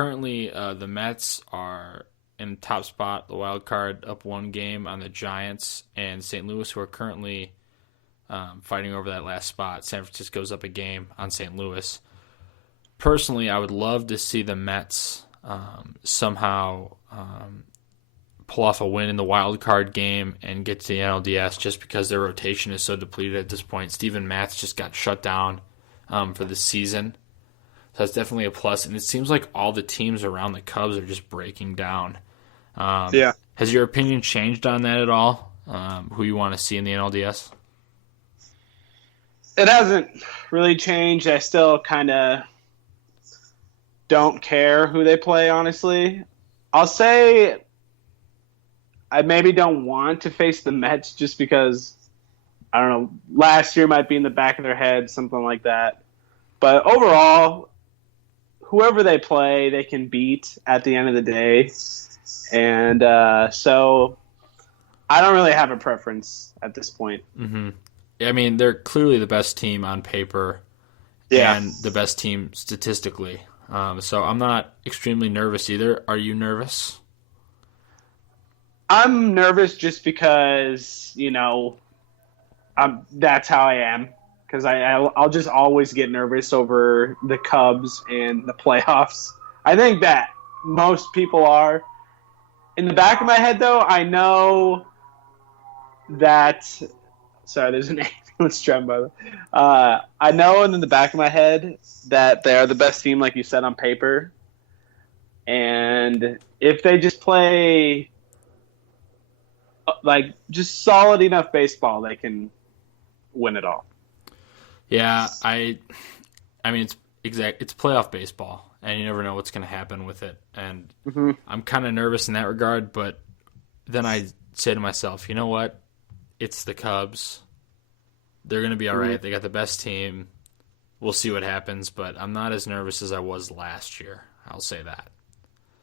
currently the Mets are in top spot, the wild card, up one game on the Giants and St. Louis, who are currently fighting over that last spot. San Francisco's up a game on St. Louis. Personally, I would love to see the Mets somehow pull off a win in the wild card game and get to the NLDS just because their rotation is so depleted at this point. Steven Matz just got shut down for the season. So that's definitely a plus. And it seems like all the teams around the Cubs are just breaking down. Yeah. Has your opinion changed on that at all? Who you want to see in the NLDS? It hasn't really changed. I still kind of don't care who they play, honestly. I'll say I maybe don't want to face the Mets just because, I don't know, last year might be in the back of their head, something like that. But overall, whoever they play, they can beat at the end of the day. And so I don't really have a preference at this point. Mm-hmm. I mean, they're clearly the best team on paper Yeah. and the best team statistically. So I'm not extremely nervous either. Are you nervous? I'm nervous just because, that's how I am. Because I'll just always get nervous over the Cubs and the playoffs. I think that most people are. In the back of my head, though, I know that. Sorry, there's an ambulance driving by. I know in the back of my head that they are the best team, like you said, on paper. And if they just play just solid enough baseball, they can win it all. Yeah, I mean it's playoff baseball, and you never know what's going to happen with it. And I'm kind of nervous in that regard, but then I say to myself, you know what? It's the Cubs. They're going to be all right. They got the best team. We'll see what happens, but I'm not as nervous as I was last year. I'll say that.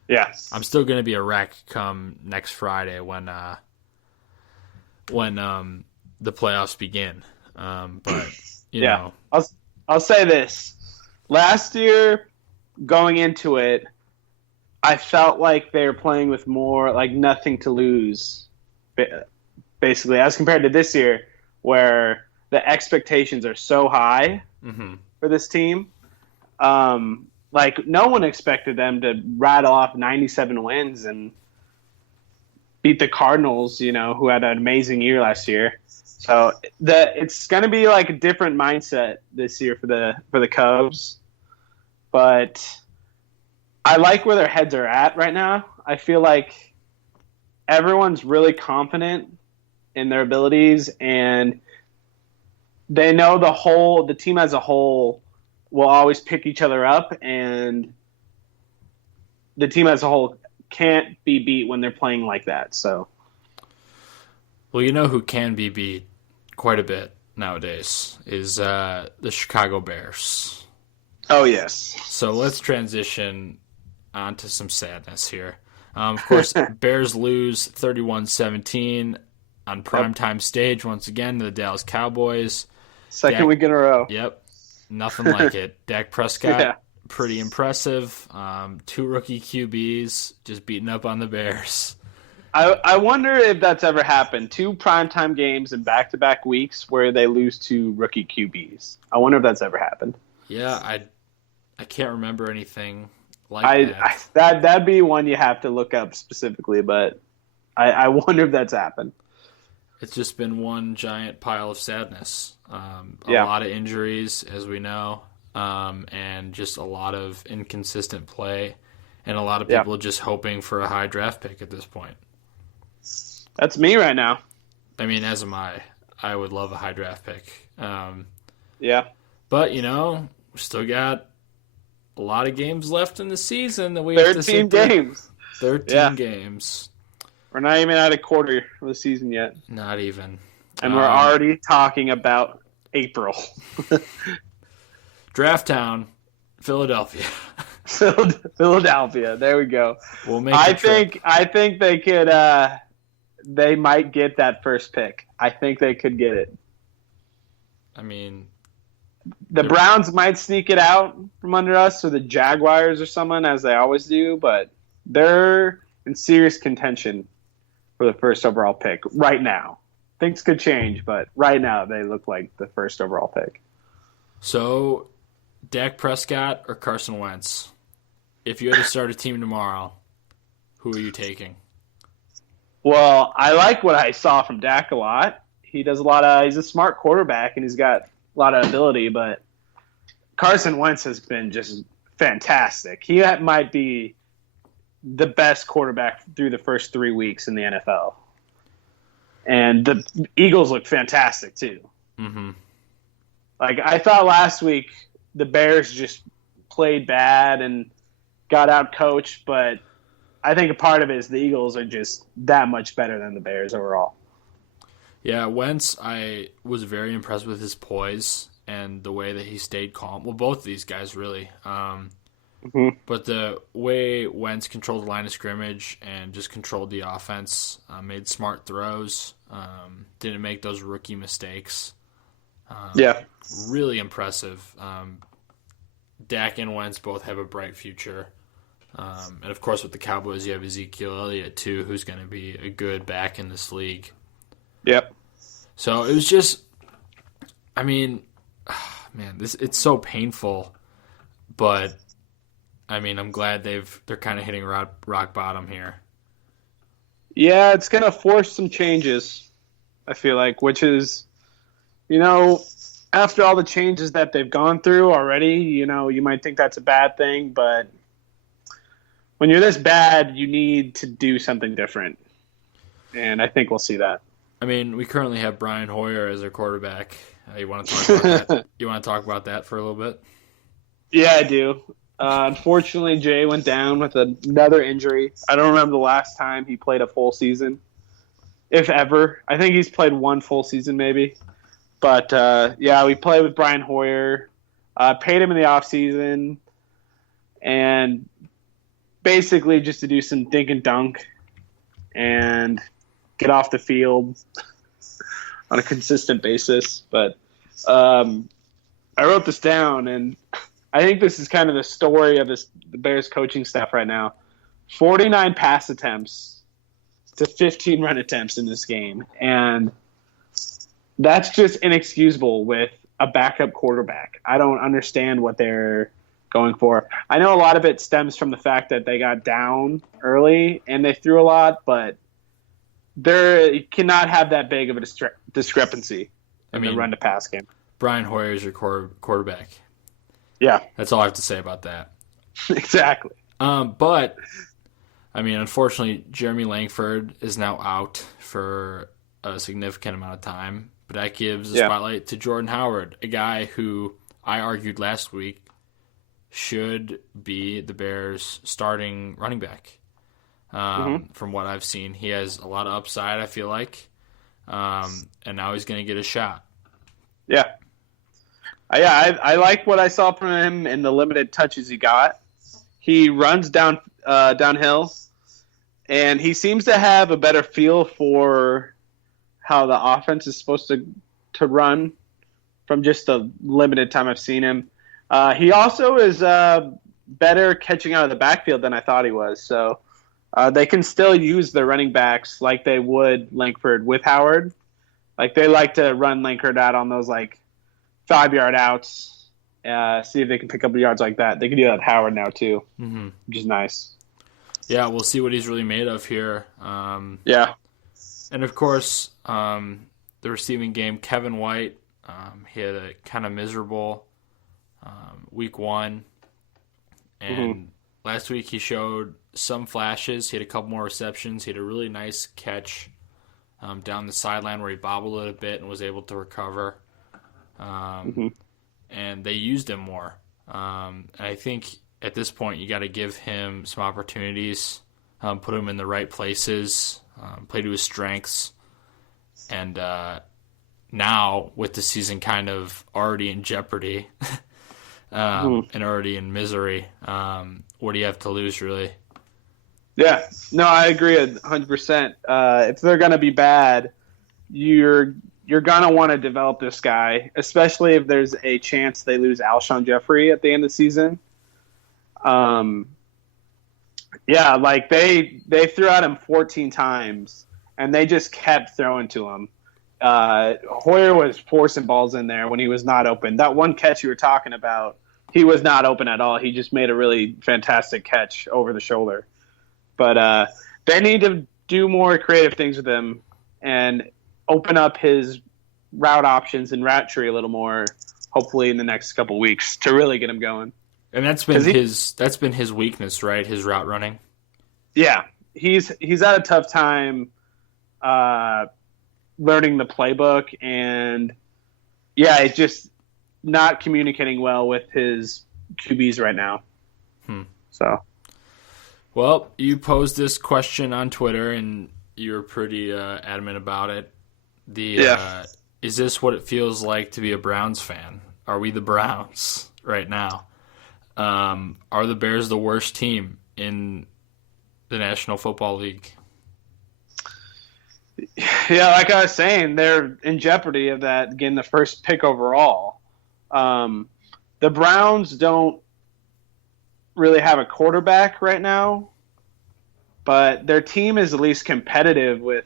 Yeah. I'm still going to be a wreck come next Friday when the playoffs begin. But you know, I'll say this. Last year, going into it, I felt like they were playing with more like nothing to lose, basically, as compared to this year, where the expectations are so high for this team. Like no one expected them to rattle off 97 wins and beat the Cardinals, who had an amazing year last year. So it's going to be like a different mindset this year for the Cubs. But I like where their heads are at right now. I feel like everyone's really confident in their abilities, and they know the team as a whole will always pick each other up, and the team as a whole can't be beat when they're playing like that. So, well, you know who can be beat quite a bit nowadays is the Chicago Bears. Oh, yes. So let's transition onto some sadness here. Of course, Bears lose 31-17 on primetime stage once again to the Dallas Cowboys. Second week in a row. Yep. Nothing like it. Dak Prescott, pretty impressive. Two rookie QBs just beating up on the Bears. I wonder if that's ever happened. Two primetime games in back-to-back weeks where they lose to rookie QBs. I wonder if that's ever happened. Yeah, I can't remember anything like that. That'd be one you have to look up specifically, but I wonder if that's happened. It's just been one giant pile of sadness. A lot of injuries, as we know, and just a lot of inconsistent play, and a lot of people just hoping for a high draft pick at this point. That's me right now. I mean, as am I. I would love a high draft pick. But, we still got a lot of games left in the season that we have to 13 games. 13 games. We're not even at a quarter of the season yet. Not even. And we're already talking about April. Draft Town, Philadelphia. Philadelphia. There we go. We'll make I think they could they might get that first pick. I think they could get it. I mean, The Browns might sneak it out from under us, or the Jaguars or someone, as they always do, but they're in serious contention for the first overall pick right now. Things could change, but right now they look like the first overall pick. So, Dak Prescott or Carson Wentz? If you had to start a team tomorrow, who are you taking? Well, I like what I saw from Dak a lot. He's a smart quarterback, and he's got a lot of ability, but Carson Wentz has been just fantastic. He might be the best quarterback through the first 3 weeks in the NFL. And the Eagles look fantastic, too. Mm-hmm. Like, I thought last week the Bears just played bad and got out coached, but I think a part of it is the Eagles are just that much better than the Bears overall. Yeah, Wentz, I was very impressed with his poise and the way that he stayed calm. Well, both of these guys, really. But the way Wentz controlled the line of scrimmage and just controlled the offense, made smart throws, didn't make those rookie mistakes. Really impressive. Dak and Wentz both have a bright future. And, of course, with the Cowboys, you have Ezekiel Elliott, too, who's going to be a good back in this league. Yep. So it was just, I mean, man, it's so painful. But, I mean, I'm glad they're kind of hitting rock bottom here. Yeah, it's going to force some changes, I feel like, which is, after all the changes that they've gone through already, you might think that's a bad thing, but when you're this bad, you need to do something different. And I think we'll see that. I mean, we currently have Brian Hoyer as our quarterback. You want to talk about that? You want to talk about that for a little bit? Yeah, I do. Unfortunately, Jay went down with another injury. I don't remember the last time he played a full season, if ever. I think he's played one full season maybe. But, we played with Brian Hoyer, paid him in the offseason, and basically just to do some dink and dunk and get off the field on a consistent basis. But I wrote this down, and I think this is kind of the story of the Bears coaching staff right now. 49 pass attempts to 15 run attempts in this game. And that's just inexcusable with a backup quarterback. I don't understand what they're going for. I know a lot of it stems from the fact that they got down early and they threw a lot, but you cannot have that big of a discrepancy in the run-to-pass game. Brian Hoyer is your quarterback. Yeah. That's all I have to say about that. Exactly. But, I mean, unfortunately, Jeremy Langford is now out for a significant amount of time. But that gives the spotlight to Jordan Howard, a guy who I argued last week should be the Bears' starting running back. From what I've seen, he has a lot of upside, I feel like. And now he's going to get a shot. Yeah. I like what I saw from him in the limited touches he got. He runs downhill, and he seems to have a better feel for how the offense is supposed to run from just the limited time I've seen him. He also is better catching out of the backfield than I thought he was. So they can still use their running backs like they would Langford with Howard. Like they like to run Langford out on those 5-yard outs, see if they can pick up the yards like that. They can do that with Howard now too, which is nice. Yeah, we'll see what he's really made of here. And of course, the receiving game, Kevin White, he had a kind of miserable week one. And last week he showed some flashes. He had a couple more receptions. He had a really nice catch down the sideline where he bobbled it a bit and was able to recover. And they used him more. And I think at this point you got to give him some opportunities, put him in the right places, play to his strengths. And now, with the season kind of already in jeopardy and already in misery, what do you have to lose, really? Yeah, no, I agree 100%. If they're going to be bad, you're you're gonna want to develop this guy, especially if there's a chance they lose Alshon Jeffrey at the end of the season. Yeah, like they threw at him 14 times, and they just kept throwing to him. Hoyer was forcing balls in there when he was not open. That one catch you were talking about, he was not open at all. He just made a really fantastic catch over the shoulder. But they need to do more creative things with him and open up his route options and route tree a little more, hopefully in the next couple weeks, to really get him going. And that's been his weakness, right? His route running. Yeah, he's had a tough time learning the playbook, and it's just not communicating well with his QBs right now. So, well, you posed this question on Twitter, and you were pretty adamant about it. Is this what it feels like to be a Browns fan? Are we the Browns right now? Are the Bears the worst team in the National Football League? Yeah, like I was saying, they're in jeopardy of that getting the first pick overall. The Browns don't really have a quarterback right now, but their team is at least competitive with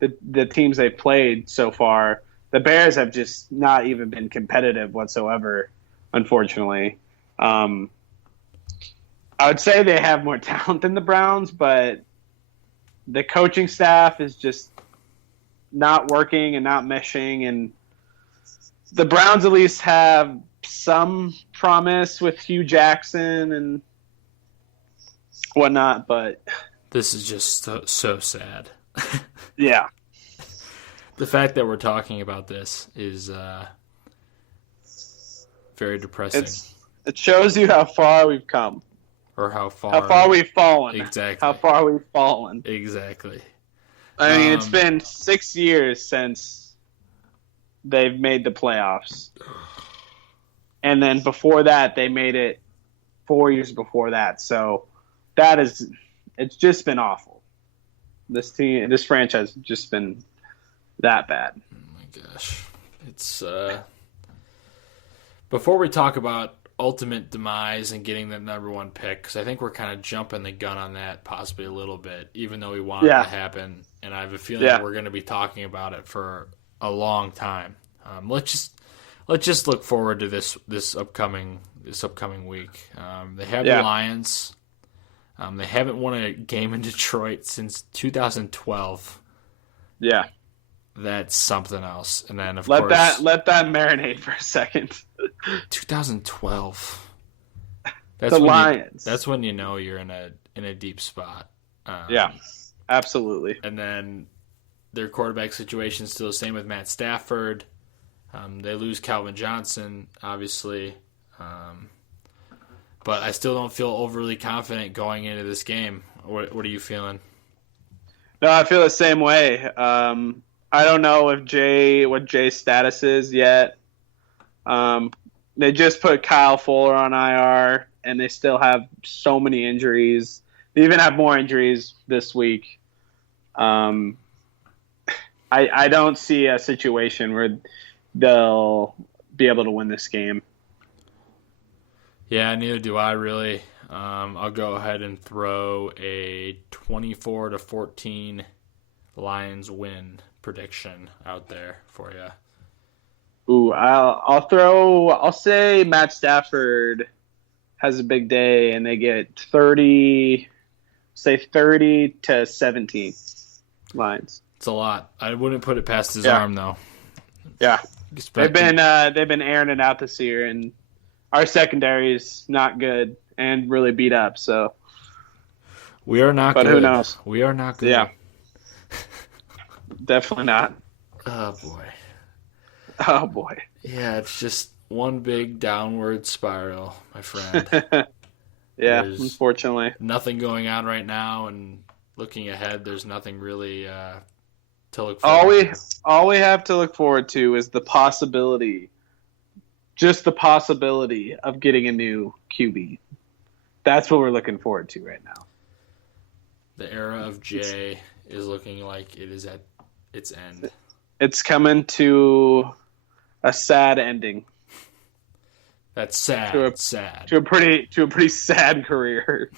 the teams they've played so far. The Bears have just not even been competitive whatsoever, unfortunately. I would say they have more talent than the Browns, but the coaching staff is just not working and not meshing. And the Browns at least have some promise with Hugh Jackson and whatnot, but this is just so sad. Yeah. The fact that we're talking about this is very depressing. It shows you how far we've come. Or how far we've fallen. Exactly. How far we've fallen. Exactly. I mean, it's been 6 years since they've made the playoffs. And then before that, they made it 4 years before that. So it's just been awful. This franchise has just been that bad. Oh my gosh. It's before we talk about ultimate demise and getting the number one pick, because I think we're kind of jumping the gun on that possibly a little bit, even though we want it to happen. And I have a feeling we're going to be talking about it for a long time. Let's just look forward to this upcoming week. They have the Lions. They haven't won a game in Detroit since 2012. Yeah. That's something else. And then, of course... Let that marinate for a second. 2012. The Lions. That's when you know you're in a deep spot. Yeah, absolutely. And then their quarterback situation is still the same with Matt Stafford. They lose Calvin Johnson, obviously. But I still don't feel overly confident going into this game. What are you feeling? No, I feel the same way. I don't know what Jay's status is yet. They just put Kyle Fuller on IR, and they still have so many injuries. They even have more injuries this week. I don't see a situation where they'll be able to win this game. Yeah, neither do I really. I'll go ahead and throw a 24-14 Lions win prediction out there for you. Ooh, I'll say Matt Stafford has a big day and they get 30-17 Lions. It's a lot. I wouldn't put it past his arm though. Yeah. They've been airing it out this year, and our secondary is not good and really beat up, so we are not good. But who knows? We are not good. Yeah. Definitely not. Oh boy. Oh boy. Yeah, it's just one big downward spiral, my friend. Yeah, unfortunately. Nothing going on right now, and looking ahead, there's nothing really to look forward to. All we have to look forward to is the possibility of getting a new QB. That's what we're looking forward to right now. The era of Jay is looking like it is at its end. It's coming to a sad ending. That's sad. To a sad. to a pretty sad career.